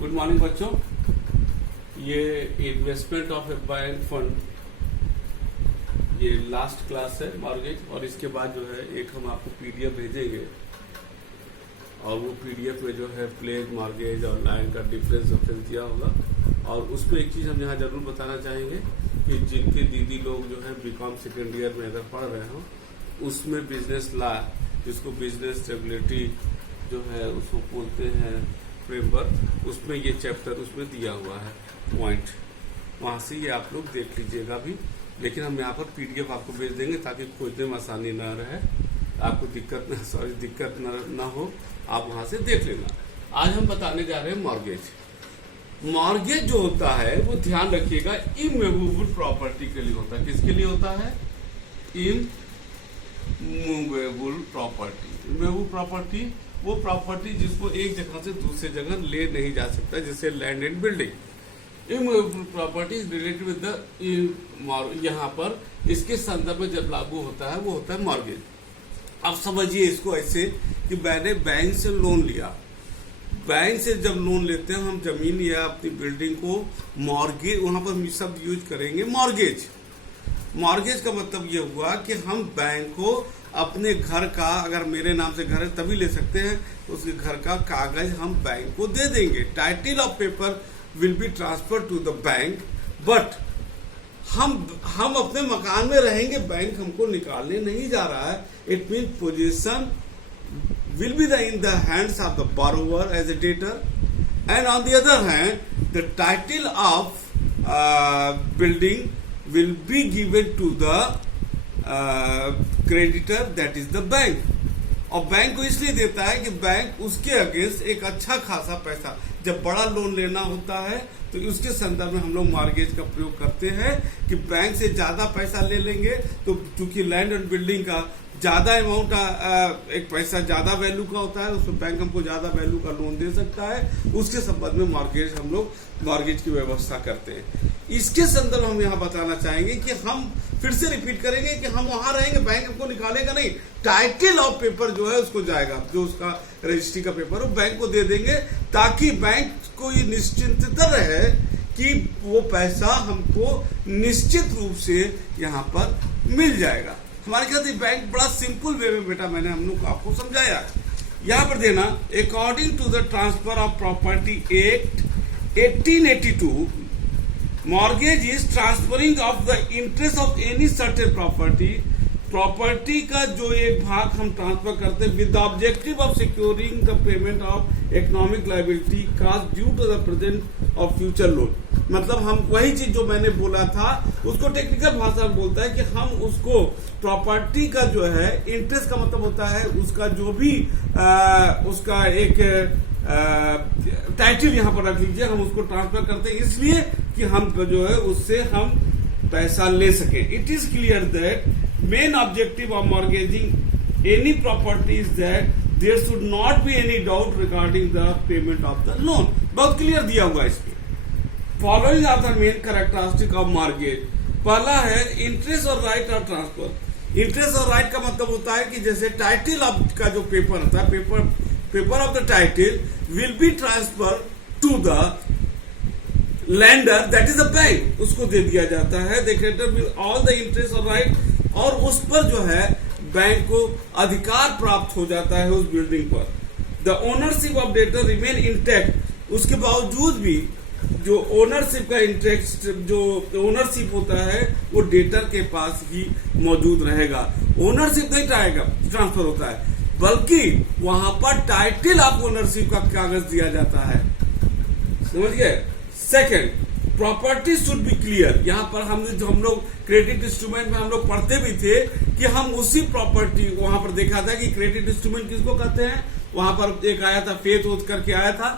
Good morning बच्चों। ये investment of A bank fund, ये लास्ट क्लास है मॉर्गेज, और इसके बाद जो है एक हम आपको पीडीएफ भेजेंगे और वो पीडीएफ में जो है प्लेन मॉर्गेज और लाइन का डिफरेंस दिया होगा। और उसमें एक चीज़ हम यहाँ जरूर बताना चाहेंगे कि जिनके दीदी लोग जो है बीकॉम सेकेंड ईयर में अगर पढ़ रहे हो, उसमें बिजनेस लॉ, जिसको बिजनेस रेगुलेटरी जो है उसको बोलते हैं फ्रेमवर्क, उसमें ये चैप्टर उसमें दिया हुआ है पॉइंट, वहाँ से ये आप लोग देख लीजिएगा भी। लेकिन हम यहाँ पर पीडीएफ आपको भेज देंगे ताकि खोजने में आसानी ना रहे, आपको दिक्कत ना हो, आप वहाँ से देख लेना। आज हम बताने जा रहे हैं मॉर्गेज। मॉर्गेज जो होता है वो ध्यान रखिएगा इमूवेबल प्रॉपर्टी के लिए होता है। किसके लिए होता है? Immovable property. इमूवेबल प्रॉपर्टी वो प्रॉपर्टी जिसको एक जगह से दूसरी जगह ले नहीं जा सकता, जैसे land and building. Immovable property is related with the, यहाँ पर इसके संदर्भ में जब लागू होता है वो होता है मॉर्गेज। अब समझिए इसको ऐसे कि मैंने बैंक से लोन लिया, बैंक से जब लोन लेते हैं हम जमीन या अपनी बिल्डिंग को मॉर्गेज, वहां पर हम शब्द यूज करेंगे मॉर्गेज। मॉर्गेज का मतलब ये हुआ कि हम बैंक को अपने घर का, अगर मेरे नाम से घर है तभी ले सकते हैं, तो उसके घर का कागज हम बैंक को दे देंगे। Title of paper will be transfer to the bank, but हम अपने मकान में रहेंगे, बैंक हमको निकालने नहीं जा रहा है। It mean position will be in the hands of the borrower as a debtor, and on the other hand the title of building will be given to the creditor, that is the bank. और bank को इसलिए देता है कि bank उसके against एक अच्छा खासा पैसा, जब बड़ा लोन लेना होता है तो उसके संदर्भ में हम लोग मॉर्गेज का प्रयोग करते हैं कि बैंक से ज्यादा पैसा ले लेंगे, तो चूंकि लैंड एंड बिल्डिंग का ज्यादा अमाउंट, एक पैसा ज्यादा वैल्यू का होता है, उसमें बैंक हमको ज्यादा वैल्यू का लोन दे सकता है, उसके संबंध में मॉर्गेज हम लोग मॉर्गेज की व्यवस्था करते हैं। इसके संदर्भ हम यहाँ बताना चाहेंगे कि हम फिर से रिपीट करेंगे कि हम वहां रहेंगे, बैंक हमको निकालेगा नहीं। टाइटल ऑफ पेपर जो है उसको जाएगा, जो उसका रजिस्ट्री का पेपर वो बैंक को दे देंगे, ताकि बैंक को ये निश्चिंत रहे कि वो पैसा हमको निश्चित रूप से यहाँ पर मिल जाएगा। हमारे ख्याल से बैंक बड़ा सिंपल वे में बेटा मैंने हम लोग आपको समझाया। यहाँ पर देना, according to the transfer of property act 1882, mortgage is transferring of the interest of any certain property का जो एक भाग हम ट्रांसफर करते हैं with the objective of securing the payment of economic liability cost due to the present of future loan. मतलब हम वही चीज जो मैंने बोला था उसको टेक्निकल भाषा में बोलता है कि हम उसको प्रॉपर्टी का जो है इंटरेस्ट का मतलब होता है उसका जो भी उसका एक टाइटल यहाँ पर रख लीजिए, हम उसको ट्रांसफर करते हैं इसलिए कि हम जो है उससे हम पैसा ले सके। It is clear that main objective of mortgaging any property is that there should not be any doubt regarding the payment of the loan. बहुत क्लियर दिया हुआ है इसमें। Following are the main characteristic of mortgage. पहला है interest और right of transfer. Interest और right का मतलब होता है कि जैसे टाइटल ऑफ का जो पेपर होता है, paper of the title will be transfer to the lender, that is the bank, उसको दे दिया जाता है। The creditor will all the interest और राइट, और उस पर जो है बैंक को अधिकार प्राप्त हो जाता है उस बिल्डिंग पर। The ownership of debtor remain intact, उसके बावजूद भी जो ओनरशिप का इंटरेस्ट, जो ओनरशिप होता है वो डेटर के पास ही मौजूद रहेगा। ओनरशिप नहीं ट्रांसफर होता है, बल्कि वहां पर टाइटल ऑफ ओनरशिप का कागज दिया जाता है। समझ गए? Second, property should be clear. यहाँ पर हम लोग क्रेडिट इंस्ट्रूमेंट में हम लोग पढ़ते भी थे कि हम उसी प्रॉपर्टी, वहां पर देखा था कि क्रेडिट इंस्ट्रूमेंट किसको कहते हैं। वहां पर एक आया था, फेथ ओथ करके आया था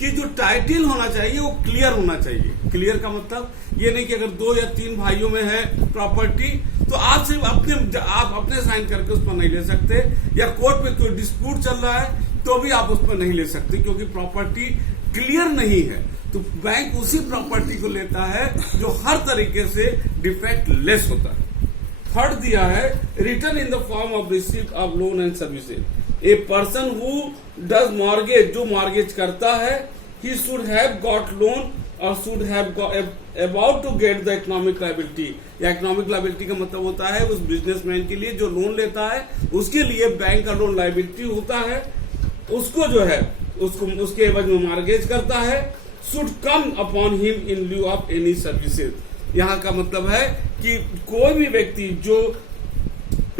कि जो टाइटल होना चाहिए वो क्लियर होना चाहिए। क्लियर का मतलब ये नहीं कि अगर 2 या 3 भाइयों में है प्रॉपर्टी तो आप सिर्फ अपने साइन करके उस पर नहीं ले सकते, या कोर्ट में कोई डिस्प्यूट चल रहा है तो भी आप उस पर नहीं ले सकते, क्योंकि प्रॉपर्टी क्लियर नहीं है। तो बैंक उसी प्रॉपर्टी को लेता है जो हर तरीके से डिफेक्ट लेस होता है। थर्ड दिया है return in the form of receipt of loan and services. A person who does mortgage, जो मॉर्गेज करता है, he should have got loan or should have about to get the economic liability। या economic liability का मतलब होता है उस businessman के लिए जो लोन लेता है, उसके लिए बैंक का लोन लाइबिलिटी होता है, उसको जो है उसको उसके एवज में मॉर्गेज करता है। should come upon him in lieu of any services। यहाँ का मतलब है कि कोई भी व्यक्ति जो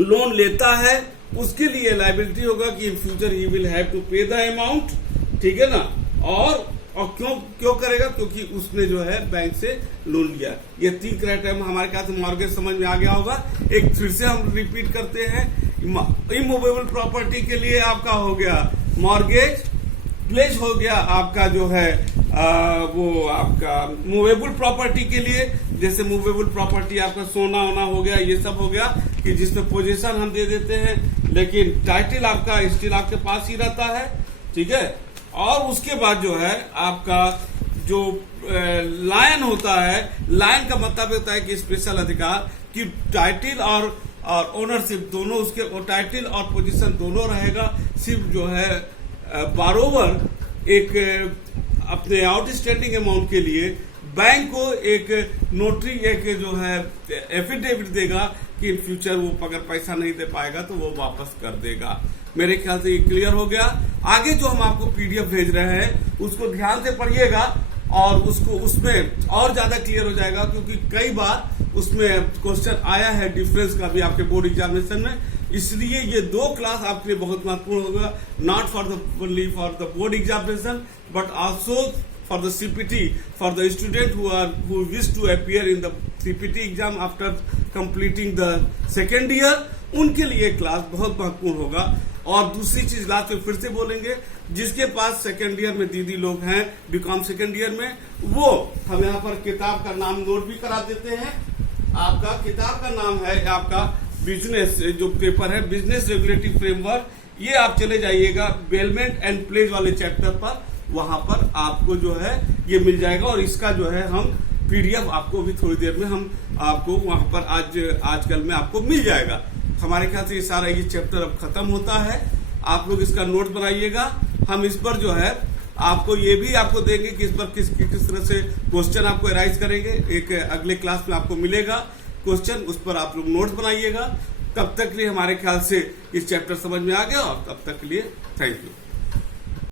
लोन लेता है उसके लिए लाइबिलिटी होगा कि in future he will have to pay the amount, ठीक है ना। और क्यों करेगा, क्योंकि उसने जो है बैंक से लोन लिया। ये 3 क्राइटेरिया हमारे ख्याल से मॉर्गेज समझ में आ गया होगा। एक फिर से हम रिपीट करते हैं। इमूवेबल प्रॉपर्टी के लिए आपका हो गया मॉर्गेज, प्लेज हो गया आपका जो है वो आपका मूवेबल प्रॉपर्टी के लिए, जैसे मूवेबल प्रॉपर्टी आपका सोना वोना हो गया, ये सब हो गया कि जिसमें पोजीशन हम दे देते हैं, लेकिन टाइटल आपका स्टिल आपके पास ही रहता है, ठीक है। और उसके बाद जो है आपका जो लायन होता है, लायन का मतलब होता है कि स्पेशल अधिकार, कि टाइटल और ओनरशिप दोनों, उसके टाइटल और पोजीशन दोनों रहेगा। सिर्फ जो है बारोवर एक अपने आउटस्टैंडिंग अमाउंट के लिए बैंक को एक नोटरी एक जो है एफिडेविट देगा कि इन फ्यूचर वो अगर पैसा नहीं दे पाएगा तो वो वापस कर देगा। मेरे ख्याल से ये क्लियर हो गया। आगे जो हम आपको पीडीएफ भेज रहे हैं उसको ध्यान से पढ़िएगा और उसको उसमें और ज्यादा क्लियर हो जाएगा, क्योंकि कई बार उसमें क्वेश्चन आया है डिफरेंस का भी आपके बोर्ड एग्जामिनेशन में। इसलिए ये 2 क्लास आपके लिए बहुत महत्वपूर्ण होगा, not for the only for the board examination but also for the CPT, for the student who wish to appear in the CPT exam after completing the second year, उनके लिए क्लास बहुत महत्वपूर्ण होगा। और दूसरी चीज लास्ट में फिर से बोलेंगे, जिसके पास सेकेंड ईयर में दीदी लोग हैं बीकॉम सेकेंड ईयर में, वो हम यहाँ पर किताब का नाम नोट भी करा देते हैं। आपका किताब का नाम है आपका बिजनेस, जो पेपर है बिजनेस रेगुलेटरी फ्रेमवर्क, ये आप चले जाइएगा बेलमेंट एंड प्लेज वाले चैप्टर पर, वहां पर आपको जो है ये मिल जाएगा। और इसका जो है हम पीडीएफ आपको भी थोड़ी देर में हम आपको वहां पर आजकल में आपको मिल जाएगा। हमारे ख्याल से ये सारा ये चैप्टर अब खत्म होता है। आप लोग इसका नोट बनाइएगा। हम इस पर जो है आपको ये भी आपको देंगे कि इस पर किस तरह से क्वेश्चन आपको एराइज करेंगे। एक अगले क्लास में आपको मिलेगा क्वेश्चन, उस पर आप लोग नोट बनाइएगा। तब तक के लिए हमारे ख्याल से इस चैप्टर समझ में आ गया, और तब तक के लिए थैंक यू।